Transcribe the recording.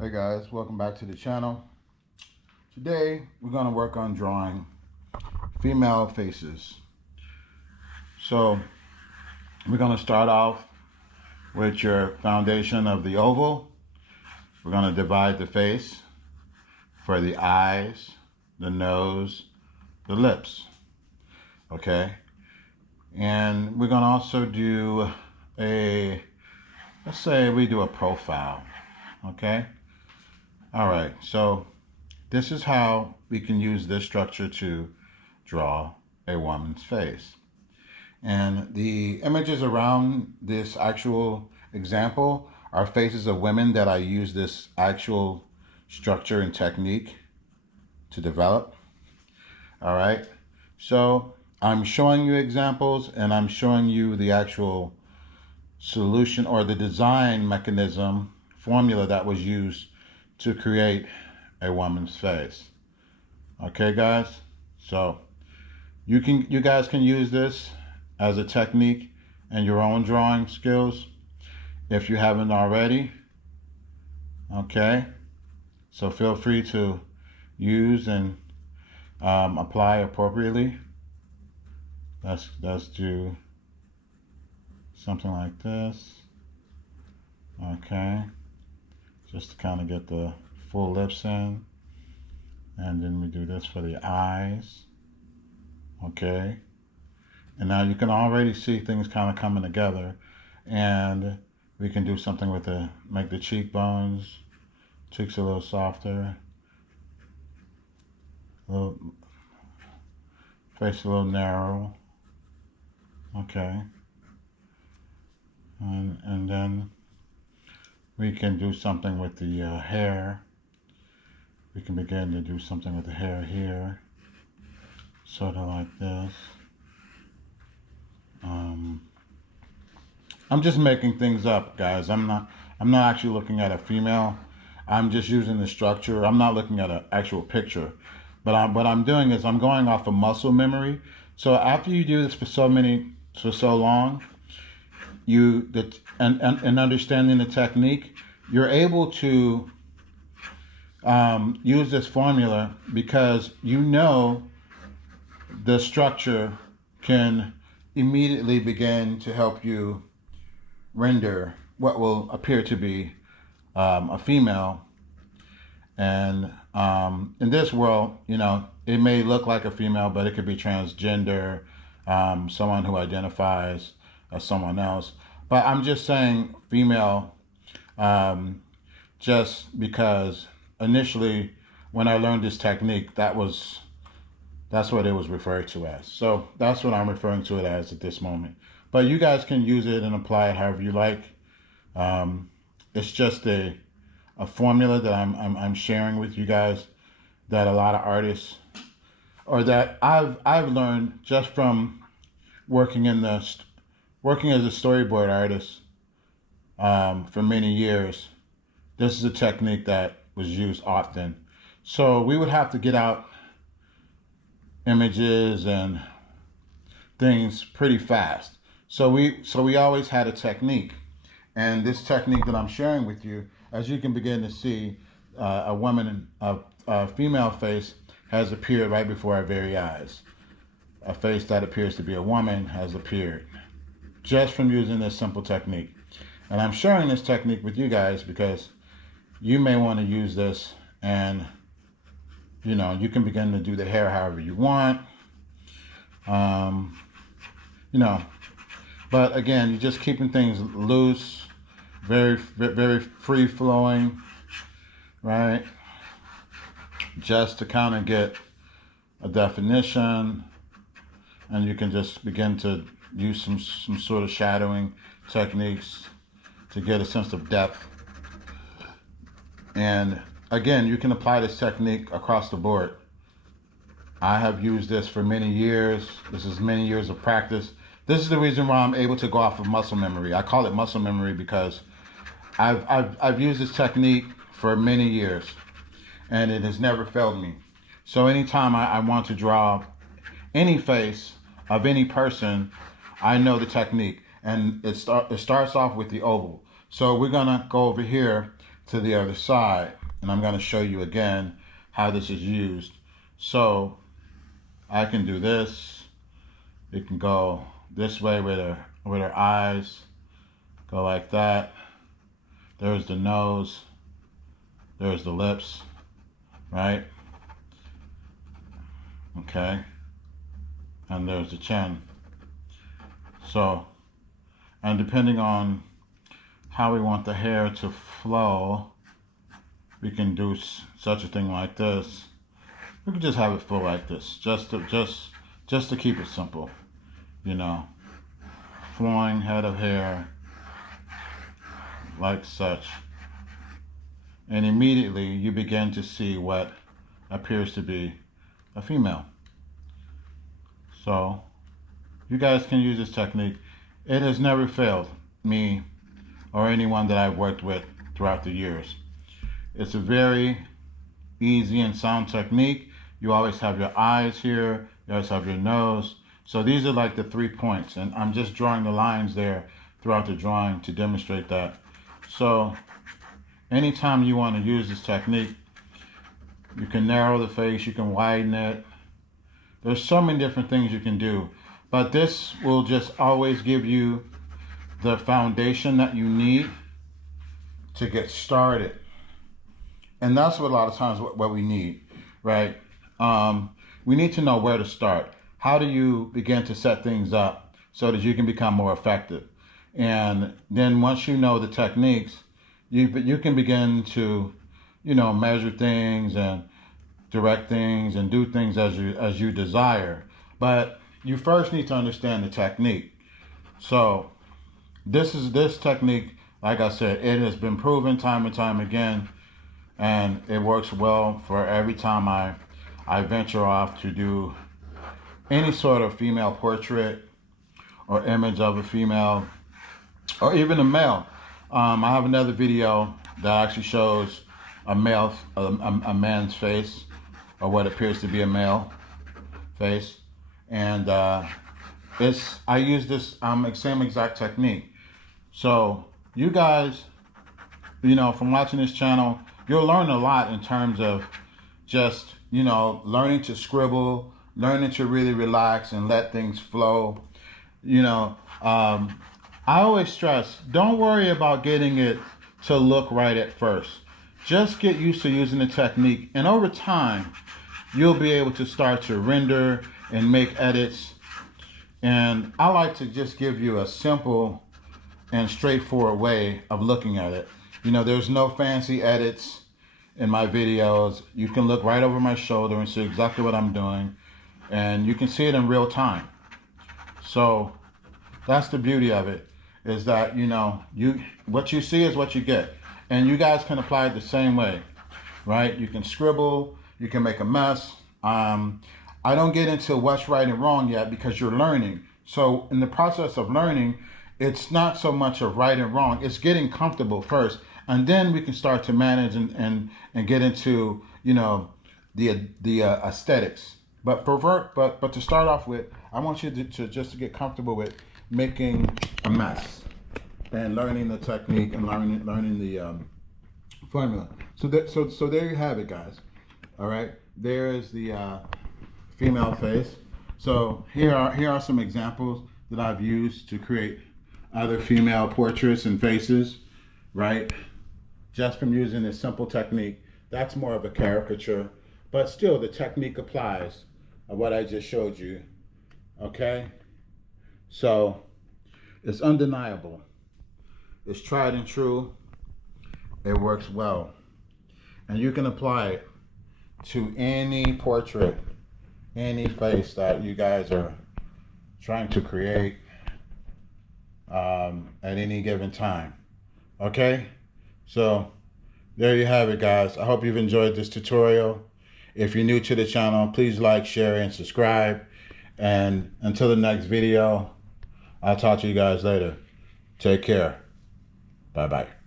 Hey guys, welcome back to the channel. Today we're going to work on drawing female faces. So we're going to start off with your foundation of the oval. We're going to divide the face for the eyes, the nose, the lips. Okay? And we're going to also do let's say we do a profile. Okay? All right, so this is how we can use this structure to draw a woman's face. And the images around this actual example are faces of women that I use this actual structure and technique to develop. All right, so I'm showing you examples and I'm showing you the actual solution or the design mechanism formula that was used to create a woman's face. Okay, guys? So you guys can use this as a technique in your own drawing skills if you haven't already. Okay? So feel free to use and apply appropriately. Let's do something like this. Okay. Just to kind of get the full lips in. And then we do this for the eyes. Okay. And now you can already see things kind of coming together. And we can do something with make the cheekbones, cheeks a little softer. Face a little narrow. Okay. And then we can do something with the hair. We can begin to do something with the hair here. Sort of like this. I'm just making things up, guys. I'm not actually looking at a female. I'm just using the structure. I'm not looking at an actual picture. But what I'm doing is I'm going off of muscle memory. So after you do this for so long, and understanding the technique, you're able to use this formula because you know the structure can immediately begin to help you render what will appear to be a female. And in this world, it may look like a female, but it could be transgender, someone who identifies as someone else. But I'm just saying female just because initially when I learned this technique, that's what it was referred to as. So that's what I'm referring to it as at this moment. But you guys can use it and apply it however you like. It's just a formula that I'm sharing with you guys that a lot of artists, or that I've learned just from working as a storyboard artist for many years. This is a technique that was used often. So we would have to get out images and things pretty fast. So we always had a technique. And this technique that I'm sharing with you, as you can begin to see, a female face has appeared right before our very eyes. A face that appears to be a woman has appeared just from using this simple technique. And I'm sharing this technique with you guys because you may want to use this, and you can begin to do the hair however you want. But again, you're just keeping things loose, very, very free flowing, right? Just to kind of get a definition, and you can just begin to use some sort of shadowing techniques to get a sense of depth. And again, you can apply this technique across the board. I have used this for many years. This is many years of practice. This is the reason why I'm able to go off of muscle memory. I call it muscle memory because I've used this technique for many years, and it has never failed me. So anytime I want to draw any face of any person, I know the technique. And it starts off with the oval. So we're gonna go over here to the other side. And I'm going to show you again how this is used. So I can do this. It can go this way with her eyes. Go like that. There's the nose. There's the lips, right? Okay. And there's the chin. So, and depending on how we want the hair to flow, we can do such a thing like this. We can just have it flow like this, just to keep it simple, you know. Flowing head of hair, like such. And immediately you begin to see what appears to be a female. So you guys can use this technique. It has never failed me or anyone that I've worked with throughout the years. It's a very easy and sound technique. You always have your eyes here, you always have your nose. So these are like the 3 points, and I'm just drawing the lines there throughout the drawing to demonstrate that. So anytime you want to use this technique, you can narrow the face, you can widen it. There's so many different things you can do, but this will just always give you the foundation that you need to get started. And that's what a lot of times what we need, right? We need to know where to start. How do you begin to set things up so that you can become more effective? And then once you know the techniques, you can begin to, you know, measure things and direct things and do things as you desire. But you first need to understand the technique. So this technique, like I said, it has been proven time and time again, and it works well for every time I venture off to do any sort of female portrait or image of a female or even a male. I have another video that actually shows a man's face, or what appears to be a male face, and I use this same exact technique. So you guys, you know, from watching this channel, you'll learn a lot in terms of just, you know, learning to scribble, learning to really relax and let things flow. You know, I always stress, don't worry about getting it to look right at first. Just get used to using the technique, and over time, you'll be able to start to render and make edits. And I like to just give you a simple and straightforward way of looking at it. You know, there's no fancy edits in my videos. You can look right over my shoulder and see exactly what I'm doing, and you can see it in real time. So that's the beauty of it, is that, you know, what you see is what you get. And you guys can apply it the same way, right? You can scribble, you can make a mess. I don't get into what's right and wrong yet because you're learning. So in the process of learning, it's not so much of right and wrong. It's getting comfortable first, and then we can start to manage and get into, you know, the aesthetics. But to start off with, I want you to just get comfortable with making a mess and learning the technique and learning the formula. So there you have it, guys. All right, there is the female face. So here are some examples that I've used to create other female portraits and faces, right? Just from using this simple technique. That's more of a caricature, but still the technique applies of what I just showed you. Okay, so it's undeniable. It's tried and true. It works well, and you can apply it to any portrait, any face that you guys are trying to create at any given time. Okay, so there you have it, guys. I hope you've enjoyed this tutorial. If you're new to the channel, please like, share, and subscribe. And until the next video, I'll talk to you guys later. Take care. Bye-bye.